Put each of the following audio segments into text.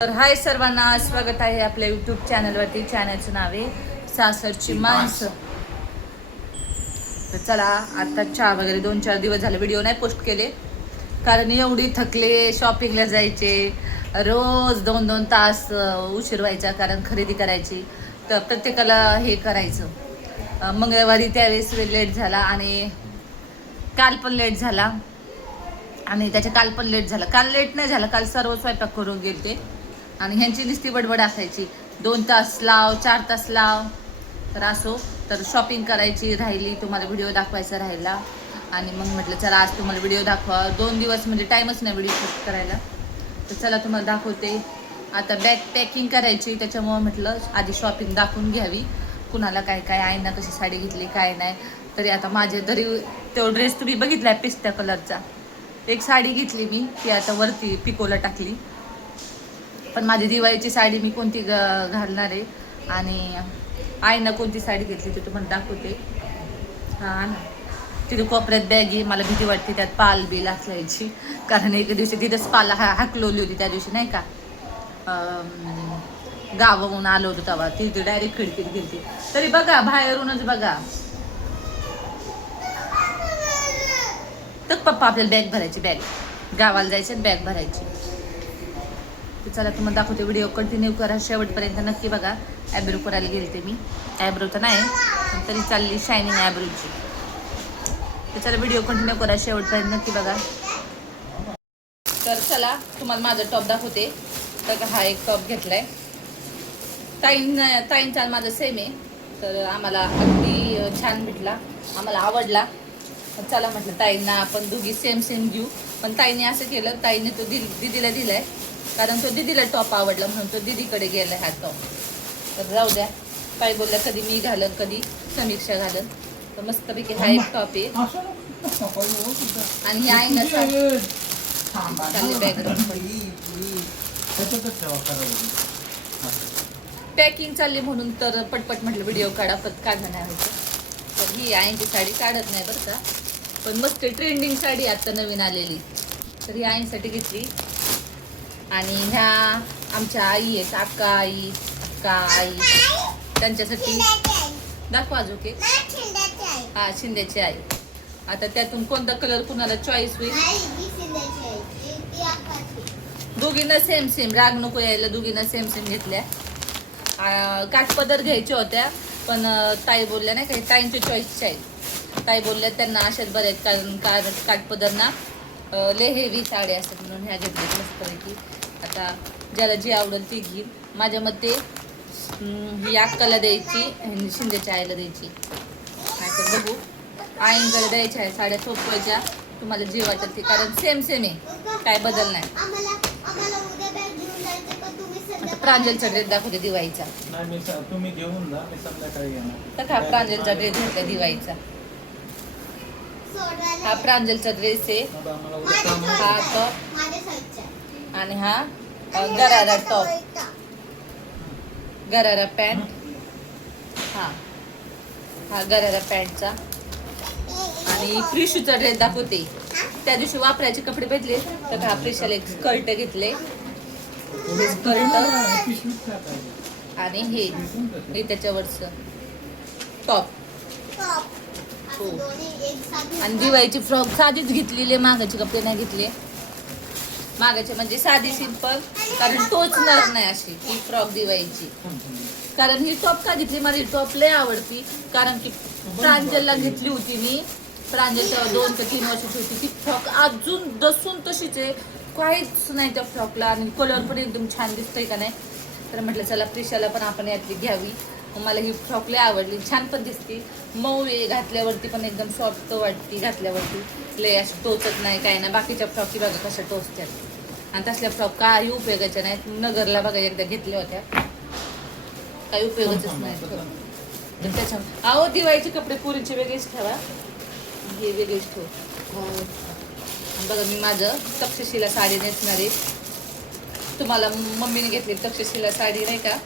तर हाय सर्वांना स्वागत आहे आपल्या युट्यूब चॅनलवरती चॅनलचं नाव आहे सासरची माणसं. तर चला आता चहा वगैरे दोन चार दिवस झाले व्हिडिओ नाही पोस्ट केले. कारण एवढी थकले शॉपिंगला जायचे. रोज दोन दोन तास उशीर व्हायचा कारण खरेदी करायची. तर प्रत्येकाला हे करायचं. मंगळवारी त्यावेळेस लेट झाला आणि काल पण लेट झाला. आणि त्याच्या काल पण लेट झाला. काल लेट नाही झाला काल सर्व स्वयंपाक करून गेलते. आणि ह्यांची नुसती बडबड असायची. दोन तास लाव चार तास लाव. तर असो तर शॉपिंग करायची राहिली तुम्हाला व्हिडिओ दाखवायचा राहिला. आणि मग म्हटलं चला आज तुम्हाला व्हिडिओ दाखवा. दोन दिवस म्हणजे टाईमच नाही व्हिडिओ शूट करायला. तर चला तुम्हाला दाखवते. आता बॅग पॅकिंग करायची त्याच्यामुळं म्हटलं आधी शॉपिंग दाखवून घ्यावी. कुणाला काय काय आहे ना कशी साडी घेतली काय नाही. तरी आता माझे तरी तो ड्रेस तुम्ही बघितला आहे पिस्त्या कलरचा एक साडी घेतली मी ती आता वरती पिकोला टाकली. पण माझी दिवाळीची साडी मी कोणती ग- घालणार आहे? आणि आईनं कोणती साडी घेतली ती तुम्हाला दाखवते. हां ना. तिथे कोपऱ्यात बॅग आहे मला भीती वाटते त्यात पाल बिल असल्याची. कारण एक दिवशी तिथंच पाल हा हाकलवली होती त्या दिवशी नाही का? गावाहून आलो होतो तेव्हा. तिथे डायरेक्ट खिडकीत गेली तरी बघा बाहेरूनच बघा. तर पप्पा आपल्याला बॅग भरायची बॅग गावाला जायचं बॅग भरायची. चला तुम्हाला दाखवते व्हिडिओ कंटिन्यू करा. शेवटपर्यंत नक्की बघा. ॲब्रो करायला गेलते मी. ॲब्रो तर नाही पण तरी चालली शायनिंग ॲब्रोची तर चला व्हिडिओ कंटिन्यू करा. शेवटपर्यंत नक्की बघा. तर चला तुम्हाला माझा टॉप दाखवते. तर हा एक टॉप घेतलाय. ताईन ताईंचा माझा माझं सेम आहे. तर आम्हाला अगदी छान भेटला. आम्हाला आवडला. चला म्हटलं ताईंना आपण दोघी सेम सेम घेऊ. पण ताईने असं केलं ताईने तो दिल दिदीला दिलाय. कारण तो दिदीला टॉप आवडला म्हणून तो दिदीकडे गेला हा टॉप तर जाऊ द्या. काय बोलल्या कधी मी घालन कधी समीक्षा घालन. तर मस्तपैकी हा एक टॉप आहे. आणि आई आहे ना पॅकिंग चालली म्हणून तर पटपट म्हटलं व्हिडिओ काढा पण काढणं नाही होतं. तर ही आईची साडी काढत नाही बरं का. पण मस्त ट्रेंडिंग साडी आता नवीन आलेली. तर ही आईसाठी घेतली. आणि ह्या आमच्या आई आहेत अक्का आई अक्का आई. त्यांच्यासाठी दाखवा अजून की हा शिंद्याची आई. आता त्यातून कोणता कलर कुणाला चॉईस होईल? दोघींना सेम सेम राग नको यायला दोघींना सेम सेम घेतल्या. काठपदर घ्यायच्या होत्या पण ताई बोलल्या नाही काही ताईंची चॉईसच्या आहेत. ताई बोलल्या त्यांना अशाच बऱ्या आहेत कारण का काठपदरना लय हेवी साड्या असतात म्हणून ह्या घेतल्या मस्तपैकी आता ज्याला जी आवडेल ती घेईल. माझ्या मते ही अक्काला द्यायची शिंदेच्या आईला द्यायची. नाहीतर बघू. आईंकडे द्यायच्या आहे साड्या सोपवायच्या. तुम्हाला जे वाटेल ते. कारण सेम सेम आहे. काय बदल नाही. प्रांजलचा ड्रेस दाखवते दिवाळीचा. तर हा प्रांजलचा ड्रेस घेतला दिवाळीचा. हा प्रांजलचा ड्रेस आहे. हा टॉप आणि हा गरारा टॉप गरारा पॅन्ट हा. हा. गरारा पॅन्टचा आणि क्रिशूचा ड्रेस दाखवते. त्या दिवशी वापरायचे कपडे भेटले तर हा प्रिशाला एक स्कर्ट घेतले. हे. स्कर्ट? आणि हे हे त्याच्यावरचं टॉप हो. आणि दिवाळीची फ्रॉक साधीच घेतलेली मागाचे कपडे नाही घेतले. मागाचे म्हणजे साधी सिंपल कारण टोचणार नाही अशी ही फ्रॉक दिवाळीची. कारण ही टॉप का घेतली? मला ही टॉप लय आवडती. कारण की प्रांजलला घेतली होती मी. प्रांजल तेव्हा दोन ते तीन वर्षाची होती. ती फ्रॉक अजून दसून तशीच आहे. काहीच नाही त्या फ्रॉकला. आणि कलर पण एकदम छान दिसतोय का नाही? तर म्हटलं चला प्रिशाला पण आपण यातली घ्यावी. मला ही फ्रॉक लय आवडली. छान पण दिसते. मऊ घातल्यावरती पण एकदम सॉफ्ट वाटते घातल्यावरती. लय अशी टोचत नाही काय नाही. बाकीच्या फ्रॉकी बघा कशा टोचतात आणि तसल्या फ्रॉक काही उपयोगाच्या नाहीत. नगरला बघा एकदा घेतल्या होत्या. काही उपयोगाचच नाही त्याच्या अहो दिवाळीचे कपडे पुरीचे वेगळेच ठेवा. हे वेगळेच ठेव. बघा मी माझं तक्षशिला साडी नेसणार आहे. तुम्हाला मम्मीने घेतली तक्षशिला साडी नाही का?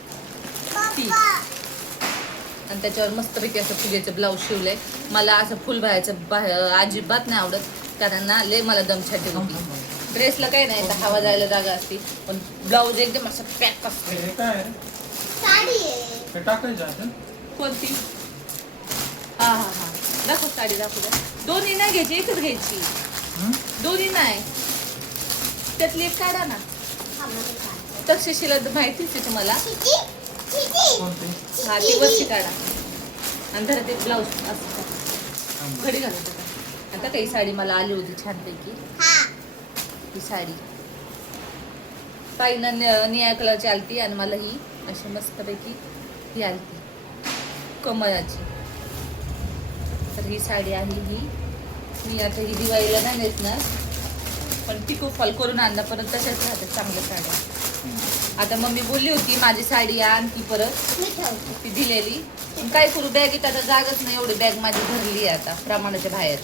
ती. आणि त्याच्यावर मस्तपैकी असं फुग्याचं ब्लाऊज शिवलंय. मला असं फुल बाहायचं बा अजिबात नाही आवडत कारण ना लय मला दम छाटी होती. ड्रेसला काही नाही तर हवा जायला जागा असते. पण ब्लाऊज एकदम असं पॅक असतो. कोणती? हा हा हा. दाखव साडी दाखव द्या दोन्ही नाही घ्यायची एकच घ्यायची. हं? दोन्ही नाही. त्यातली एक काढा ना. तक्षशिला माहितीच आहे तुम्हाला. हा ती काढा. आणि एक ब्लाऊज असं. घडी घालत होता आता काही साडी मला आली होती छानपैकी. हा. ही साडी. ताईनं नि- निळ्या कलरची आलती आणि मला ही अशी मस्तपैकी ही आलती. कमळाची. तर ही साडी आहे ही. मी आता ही दिवाळीला नाही नेसणार. पण टिकू फॉल करून आणलं परत तशाच राहतात चांगल्या साड्या. आता मम्मी बोलली होती माझी साडी आण ती परत. ती दिलेली. पण काय करू बॅगेत आता जागच नाही एवढी बॅग माझी भरली आहे आता प्रमाणाच्या बाहेर.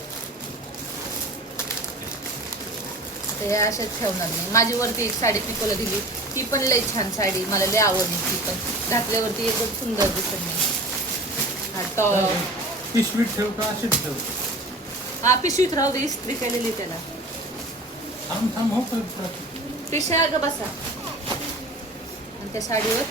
हे अशाच ठेवणार नाही माझी वरती एक साडी पिकोला दिली. ती पण लई छान साडी मला लई आवडली ती पण. घातल्यावरती एकदम सुंदर दिसत नाही. हा पिशवीत ठेव का अशीच ठेव? हा पिशवीत राहू दे इस्त्री केलेली त्याला. थांब थांब हो परत. पिशव्या ग बसा. त्या साडीवर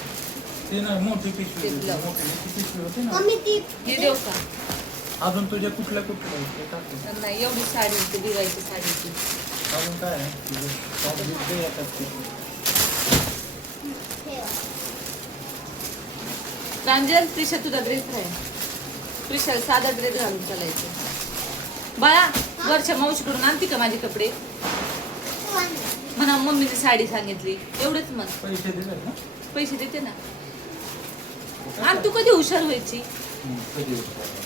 ते ना मोठी पिशवी ते होती. ब्लाऊज. मोठी ती पिशवी होती ना मम्मी ती हे देऊ का अजून तुझ्या कुठल्या कुठल्या आहेत ते टाकू नाही एवढी साडी होती दिवाळीची साडी अजून काय आहे तुझं. ठेवा. प्रांजल ड्रेस आहे प्रिशाला साधा ड्रेस घालून चालायचं बाळा वरच्या मावशीकडून आणते का माझे कपडे. म्हणा मम्मीने साडी सांगितली. एवढंच म्हण पैसे ना? पैसे देते ना. आणि तू कधी हुशार व्हायची? कधी होतं?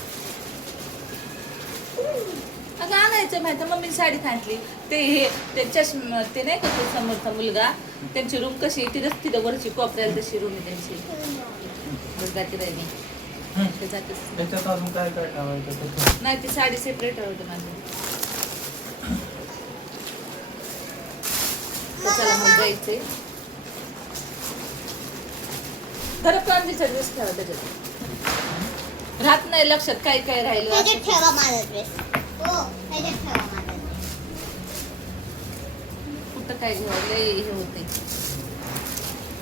अगं आणायचं माहिती मम्मीने साडी सांगितली. ते हे ते चष्मा ते नाही का तो समोरचा मुलगा? त्यांची रूम कशी आहे? तिथंच तिथं वरची कोपऱ्याला तशी रूम आहे त्यांची. बस जाते बाई मी. ते जातेच त्याच्यात अजून काय काय ठेवायचं? त्याच्यात? नाही ती साडी सेपरेट होते माझी. चला मग जायचंय खरं प्रांतीचा ड्रेस ठेवा त्याच्यात. राहत नाही लक्षात काय काय राहिलं ह्याच्यात असं. ठेवा माझा ड्रेस हो ठेवा माझा कुठं काय घ्यावं? लय हे होते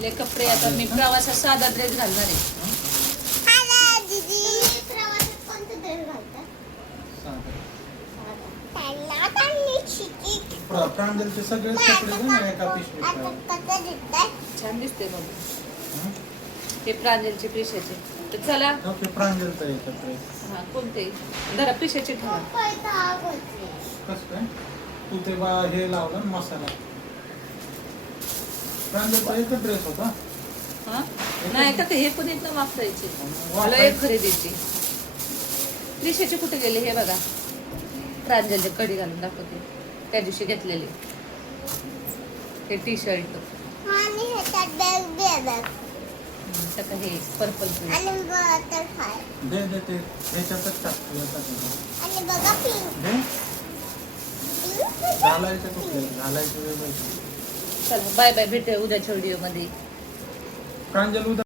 लय कपडे आता मी प्रवासात साधा ड्रेस घालणार आहे. प्र- प्रांजलचे सगळेच कपडे ना एका पिशवीत ठेवा. कसं दिसतंय? छान दिसते बघ. हं? प्रांजलचे पिशाचे. तर चला. ओके प्रांजलचं आहे. कपडे हा कोणते? जरा पिशाचे ठेवा. कसं काय? तू ते बा हे लावलं ना मसाला. प्रांजलचा एकच ड्रेस होता. हा? नाही का ते हे पण एकदम वापरायचे. मला. एक खरेदीची. त्रिशाचे कुठे गेले? हे बघा. प्रांजलचे कडी घालून दाखवते. त्या दिवशी घेतलेले. हे टी शर्ट हे पर्पल आणि बटरफ्लाय दे ते टाक घालायचं घालायचं वेगळं. चला बाय बाय भेटूया उद्याच्या व्हिडिओमध्ये. प्रांजल उद्या